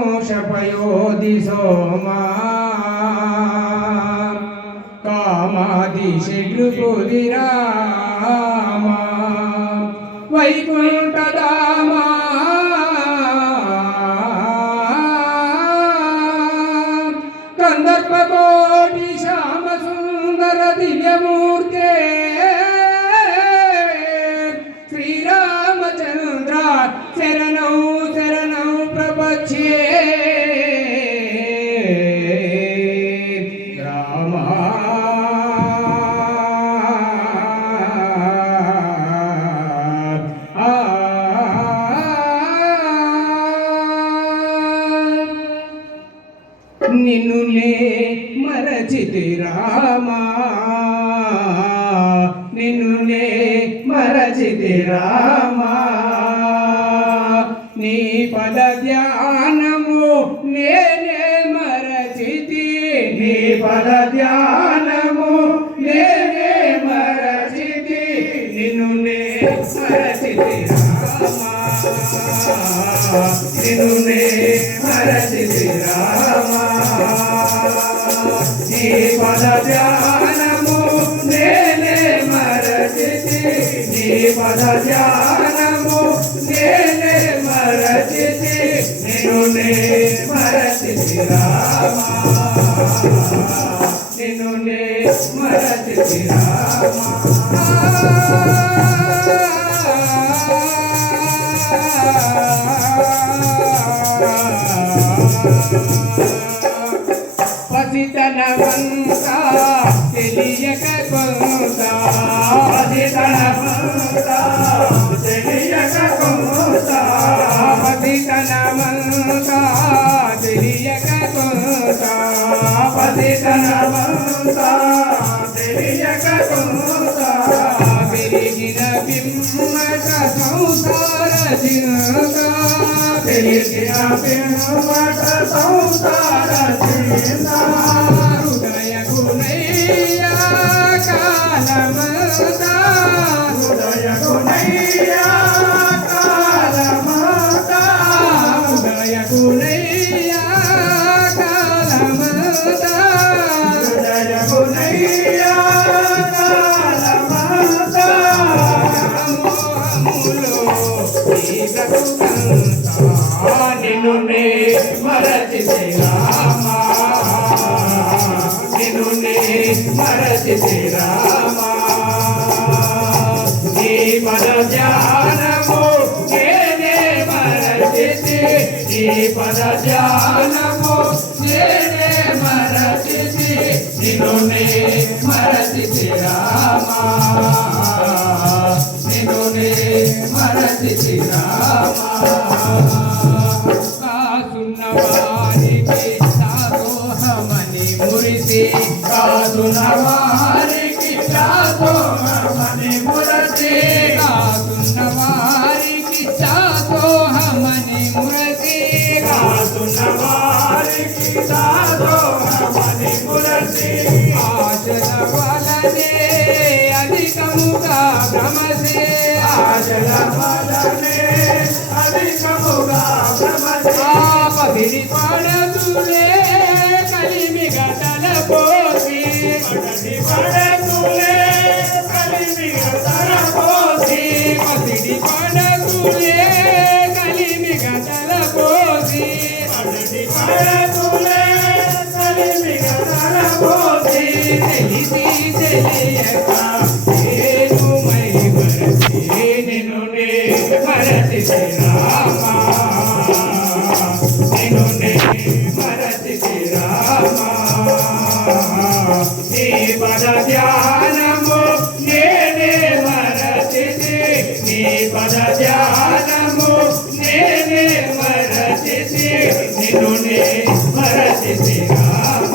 రఘువంశపయోధి సోమా కామాది శత్రుపురి రామా వైకుంఠధామా కందర్పకోటి శ్యామ సుందర దివ్యమూర్తే శ్రీరామచంద్ర శరణౌ శరణౌ ప్రపంచే రామా నిన్నునే మరచితి రామా నిన్నునే మరచితి రామా నీ పద ధ్యానము నేనే మరచితి నీ పద ధ్యానము నేనే మరచితి నిన్నునే మరచితి రామా నిన్నునే మరచితి రామా నీ పద ధ్యానము నేనే మరచితి నీ పద ధ్యానము నేనే మరచితి నిన్నునే మరచితి రామా నిన్నునే మరచితి రామా పసితనమంతా తెలియక కొంత పసితనమంతా తెలియక కొంత పసితనమంతా తెలియక కొంత పసితనమంతా తెలియక కొంత పెరిగిన పిమ్మట సంసార చింత పెరిగిన పిమ్మట సంసార చింత హృదయ గుణయ్యా కాలమంతా హృదయ గుణయ్యా కాలమంతా హృదయ గుణయ్యా కాలమంతా హృదయ గుణయ్యా కాలమంతా నిన్నునే మరచితి రామా నిన్నునే మరచితి రామా నీ పద ధ్యానము నేనే మరచితి నీ పద ధ్యానము నేనే మరచితి నిన్నునే మరచితి రామా నిన్నునే మరచితి రామా కాసున్న వారికి దాసోహమని మురిసి కాసున్న వారికి దాసోహమని మురసి కాసున్న వారికి దాసోహమని మురసి కాసున్న వారికి దాసోహమని మురసి ఆశల వలనే అధికముగా భ్రమసే ఆశల వలనే అధికముగా భ్రమసే పగిలి పడతులే కలిమి గటల పోసి పగిలి పడతులే కలిమి గటల పోసి పగిలి పడతులే కలిమి గటల పోసి పగిలి పడతులే కలిమి గటల పోసి తెలిసి తెలియక నేను మై మరచి నిన్నునే మరచితి రామా నిన్నునే మరచితి రామా నీ పద ధ్యానము నేనే మరచితి నీ పద ధ్యానము నేనే మరచితి నిన్నునే మరచితి రామా